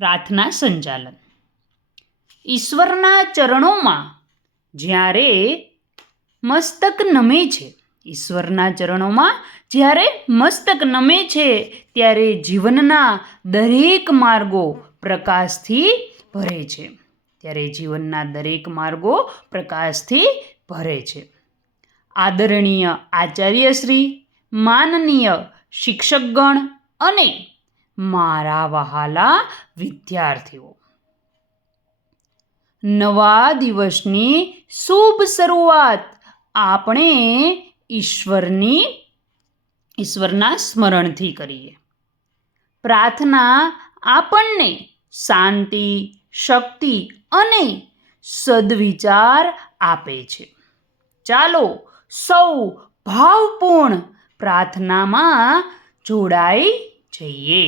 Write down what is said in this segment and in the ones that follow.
પ્રાર્થના સંચાલન. ઈશ્વરના ચરણોમાં જ્યારે મસ્તક નમે છે, ઈશ્વરના ચરણોમાં જ્યારે મસ્તક નમે છે ત્યારે જીવનના દરેક માર્ગો પ્રકાશથી ભરે છે. ત્યારે જીવનના દરેક માર્ગો પ્રકાશથી ભરે છે. આદરણીય આચાર્યશ્રી, માનનીય શિક્ષકગણ અને મારા વહાલા વિદ્યાર્થીઓ, નવા દિવસની શુભ શરૂઆત આપણે ઈશ્વરના સ્મરણથી કરીએ. પ્રાર્થના આપણને શાંતિ, શક્તિ અને સદવિચાર આપે છે. ચાલો સૌ ભાવપૂર્ણ પ્રાર્થનામાં જોડાઈ જઈએ.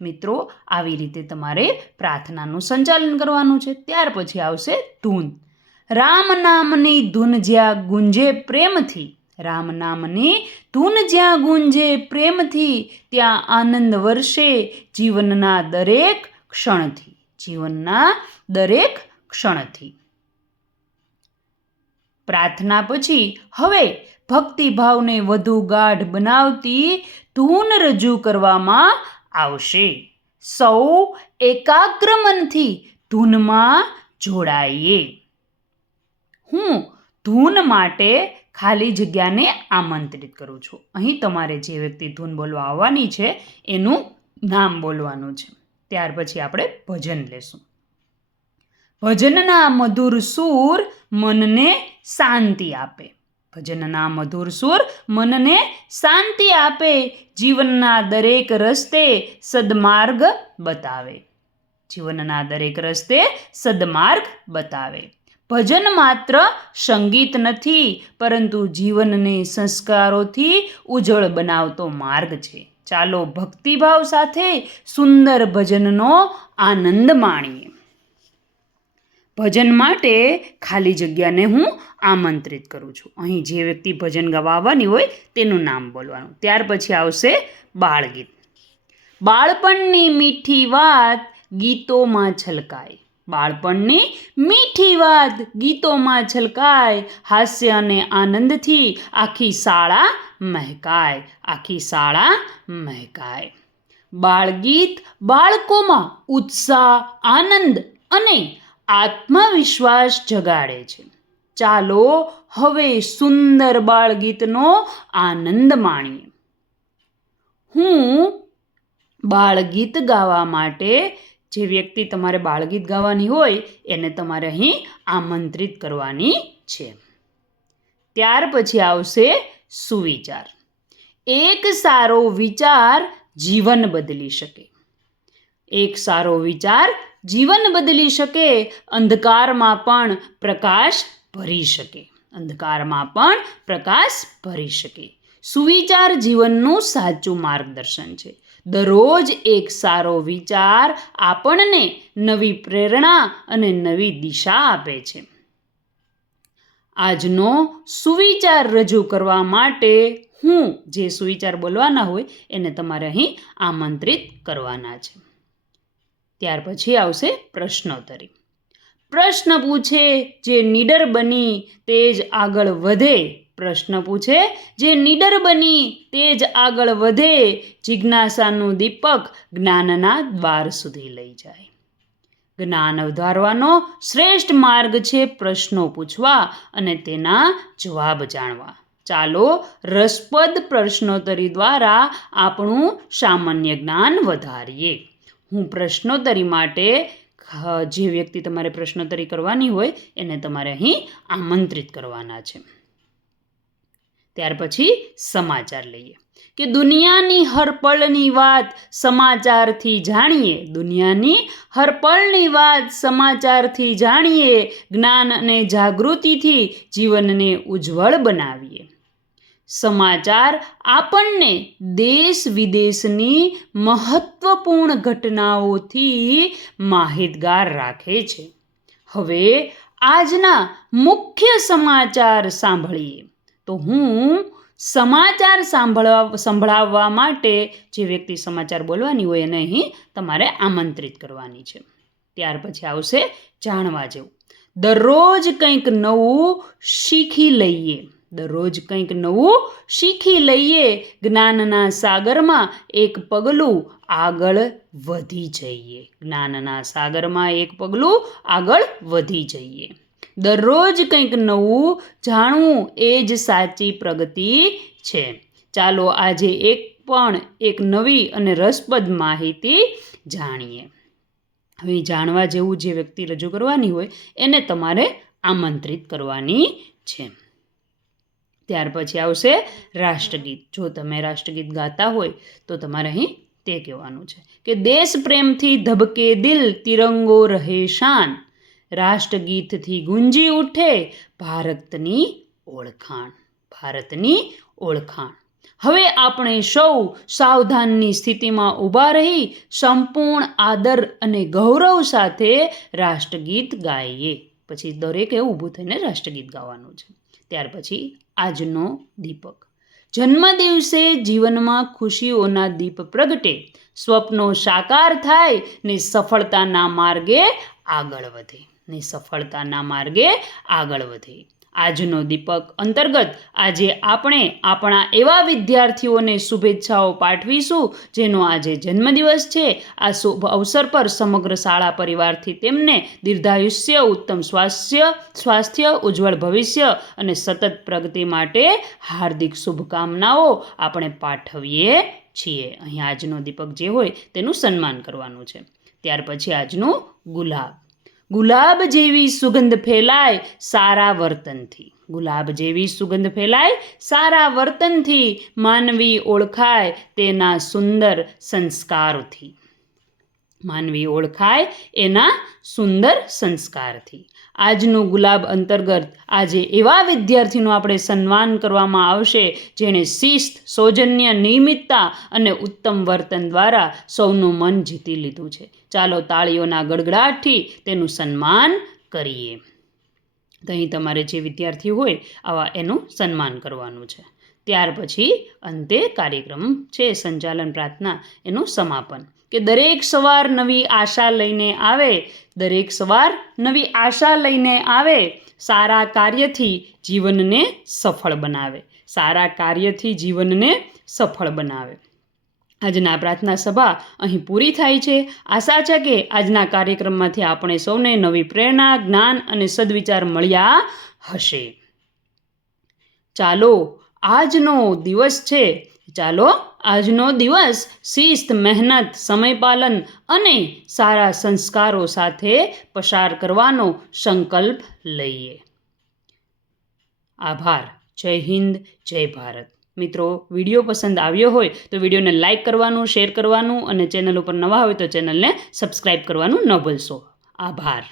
મિત્રો, આવી રીતે તમારે પ્રાર્થનાનું સંચાલન કરવાનું છે. ત્યાર પછી આવશે ધૂન. રામ નામની ધૂન જ્યાં ગુંજે પ્રેમથી, રામ નામની ધૂન જ્યાં ગુંજે પ્રેમથી, ત્યાં આનંદ વરસે જીવનના દરેક ક્ષણથી, જીવનના દરેક ક્ષણથી. પ્રાર્થના પછી હવે ભક્તિભાવને વધુ ગાઢ બનાવતી ધૂન રજૂ કરવામાં આવશે. સૌ એકાગ્ર મનથી ધૂનમાં જોડાઈએ. હું ધૂન માટે ખાલી જગ્યાને આમંત્રિત કરું છું. અહીં તમારે જે વ્યક્તિ ધૂન બોલવા આવવાની છે એનું નામ બોલવાનું છે. ત્યાર પછી આપણે ભજન લેશું. ભજનના મધુર સૂર મનને શાંતિ આપે. ભજનના મધુર સૂર મનને શાંતિ આપે, જીવનના દરેક રસ્તે સદમાર્ગ બતાવે. જીવનના દરેક રસ્તે સદમાર્ગ બતાવે. ભજન માત્ર સંગીત નથી, પરંતુ જીવનને સંસ્કારોથી ઉજ્જવળ બનાવતો માર્ગ છે. ચાલો ભક્તિભાવ સાથે સુંદર ભજનનો આનંદ માણીએ. ભજન માટે ખાલી જગ્યાને હું આમંત્રિત કરું છું. અહીં જે વ્યક્તિ ભજન ગાવા આવવાની હોય તેનું નામ બોલવાનું. ત્યાર પછી આવશે બાળગીત. બાળપણની મીઠી વાત ગીતોમાં છલકાય. બાળપણની મીઠી વાત ગીતોમાં છલકાય, હાસ્ય અને આનંદથી આખી શાળા મહેકાય, આખી શાળા મહેકાય. બાળગીત બાળકોમાં ઉત્સાહ, આનંદ અને આત્મવિશ્વાસ જગાડે છે. ચાલો હવે સુંદર બાળગીતનો આનંદ માણીએ. હું બાળગીત ગાવા માટે, જે વ્યક્તિ તમારે બાળગીત ગાવાની હોય એને તમારે અહીં આમંત્રિત કરવાની છે. ત્યાર પછી આવશે સુવિચાર. એક સારો વિચાર જીવન બદલી શકે. એક સારો વિચાર જીવન બદલી શકે, અંધકારમાં પણ પ્રકાશ ભરી શકે. અંધકારમાં પણ પ્રકાશ ભરી શકે. સુવિચાર જીવનનું સાચું માર્ગદર્શન છે. દરરોજ એક સારો વિચાર આપણને નવી પ્રેરણા અને નવી દિશા આપે છે. આજનો સુવિચાર રજૂ કરવા માટે હું જે સુવિચાર બોલવાના હોય એને તમારે અહીં આમંત્રિત કરવાના છે. ત્યાર પછી આવશે પ્રશ્નોત્તરી. પ્રશ્ન પૂછે જે નીડર બની તે જ આગળ વધે. પ્રશ્ન પૂછે જે નીડર બની તે જ આગળ વધે. જિજ્ઞાસાનું દીપક જ્ઞાનના દ્વાર સુધી લઈ જાય. જ્ઞાન વધારવાનો શ્રેષ્ઠ માર્ગ છે પ્રશ્નો પૂછવા અને તેના જવાબ જાણવા. ચાલો રસપ્રદ પ્રશ્નોત્તરી દ્વારા આપણું સામાન્ય જ્ઞાન વધારીએ. હું પ્રશ્નોત્તરી માટે, જે વ્યક્તિ તમારે પ્રશ્નોત્તરી કરવાની હોય એને તમારે અહીં આમંત્રિત કરવાના છે. ત્યાર પછી સમાચાર લઈએ કે દુનિયાની હર પળની વાત સમાચારથી જાણીએ. દુનિયાની હર પળની વાત સમાચારથી જાણીએ. જ્ઞાન અને જાગૃતિથી જીવનને ઉજ્જવળ બનાવીએ. સમાચાર આપણને દેશ વિદેશની મહત્વપૂર્ણ ઘટનાઓથી માહિતગાર રાખે છે. હવે આજના મુખ્ય સમાચાર સાંભળીએ. તો હું સમાચાર સંભળાવવા માટે જે વ્યક્તિ સમાચાર બોલવાની હોય એને અહીં તમારે આમંત્રિત કરવાની છે. ત્યાર પછી આવશે જાણવા જેવું. દરરોજ કંઈક નવું શીખી લઈએ. દરરોજ કંઈક નવું શીખી લઈએ. જ્ઞાનના સાગરમાં એક પગલું આગળ વધી જઈએ. જ્ઞાનના સાગરમાં એક પગલું આગળ વધી જઈએ. દરરોજ કંઈક નવું જાણવું એ જ સાચી પ્રગતિ છે. ચાલો આજે એક નવી અને રસપ્રદ માહિતી જાણીએ. હવે જાણવા જેવું જે વ્યક્તિ રજૂ કરવાની હોય એને તમારે આમંત્રિત કરવાની છે. ત્યાર પછી આવશે રાષ્ટ્રગીત. જો તમે રાષ્ટ્રગીત ગાતા હોય તો તમારે અહીં તે કહેવાનું છે કે દેશ પ્રેમથી ધબકે દિલ, તિરંગો રહે શાન, રાષ્ટ્રગીતથી ગુંજી ઉઠે ભારતની ઓળખાણ. ભારતની ઓળખાણ. હવે આપણે સૌ સાવધાનની સ્થિતિમાં ઊભા રહી સંપૂર્ણ આદર અને ગૌરવ સાથે રાષ્ટ્રગીત ગાઈએ. પછી દરેકે ઊભું થઈને રાષ્ટ્રગીત ગાવાનું છે. ત્યાર પછી આજનો દીપક. જન્મદિવસે જીવનમાં ખુશીઓના દીપ પ્રગટે, સ્વપ્નો સાકાર થાય ને સફળતાના માર્ગે આગળ વધે. સફળતાના માર્ગે આગળ વધે. આજનો દીપક અંતર્ગત આજે આપણે આપણા એવા વિદ્યાર્થીઓને શુભેચ્છાઓ પાઠવીશું જેનો આજે જન્મદિવસ છે. આ શુભ અવસર પર સમગ્ર શાળા પરિવારથી તેમને દીર્ઘાયુષ્ય, ઉત્તમ સ્વાસ્થ્ય, ઉજ્જવળ ભવિષ્ય અને સતત પ્રગતિ માટે હાર્દિક શુભકામનાઓ આપણે પાઠવીએ છીએ. અહીં આજનો દીપક જે હોય તેનું સન્માન કરવાનું છે. ત્યાર પછી આજનું ગુલાબ. ગુલાબ જેવી સુગંધ ફેલાય સારા વર્તનથી. ગુલાબ જેવી સુગંધ ફેલાય સારા વર્તનથી, માનવી ઓળખાય તેના સુંદર સંસ્કારોથી. માનવી ઓળખાય એના સુંદર સંસ્કારથી. આજનું ગુલાબ અંતર્ગત આજે એવા વિદ્યાર્થીનું આપણે સન્માન કરવામાં આવશે જેણે શિસ્ત, સૌજન્ય, નિયમિતતા અને ઉત્તમ વર્તન દ્વારા સૌનું મન જીતી લીધું છે. ચાલો તાળીઓના ગડગડાટથી તેનું સન્માન કરીએ. તો અહીં તમારે જે વિદ્યાર્થી હોય આવા એનું સન્માન કરવાનું છે. ત્યાર પછી અંતે કાર્યક્રમ છે સંચાલન પ્રાર્થના, એનું સમાપન કે દરેક સવાર નવી આશા લઈને આવે. દરેક સવાર નવી આશા લઈને આવે. સારા કાર્યથી જીવનને સફળ બનાવે. સારા કાર્યથી જીવનને સફળ બનાવે. આજના પ્રાર્થના સભા અહીં પૂરી થાય છે. આશા છે કે આજના કાર્યક્રમમાંથી આપણે સૌને નવી પ્રેરણા, જ્ઞાન અને સદવિચાર મળ્યા હશે. ચાલો આજનો દિવસ છે. ચાલો આજનો દિવસ શિસ્ત, મહેનત, સમયપાલન અને સારા સંસ્કારો સાથે પસાર કરવાનો સંકલ્પ લઈએ. આભાર. જય હિન્દ, જય ભારત. મિત્રો, વિડીયો પસંદ આવ્યો હોય તો વિડીયોને લાઇક કરવાનું, શેર કરવાનું અને ચેનલ ઉપર નવા હોય તો ચેનલને સબસ્ક્રાઈબ કરવાનું ન ભૂલશો. આભાર.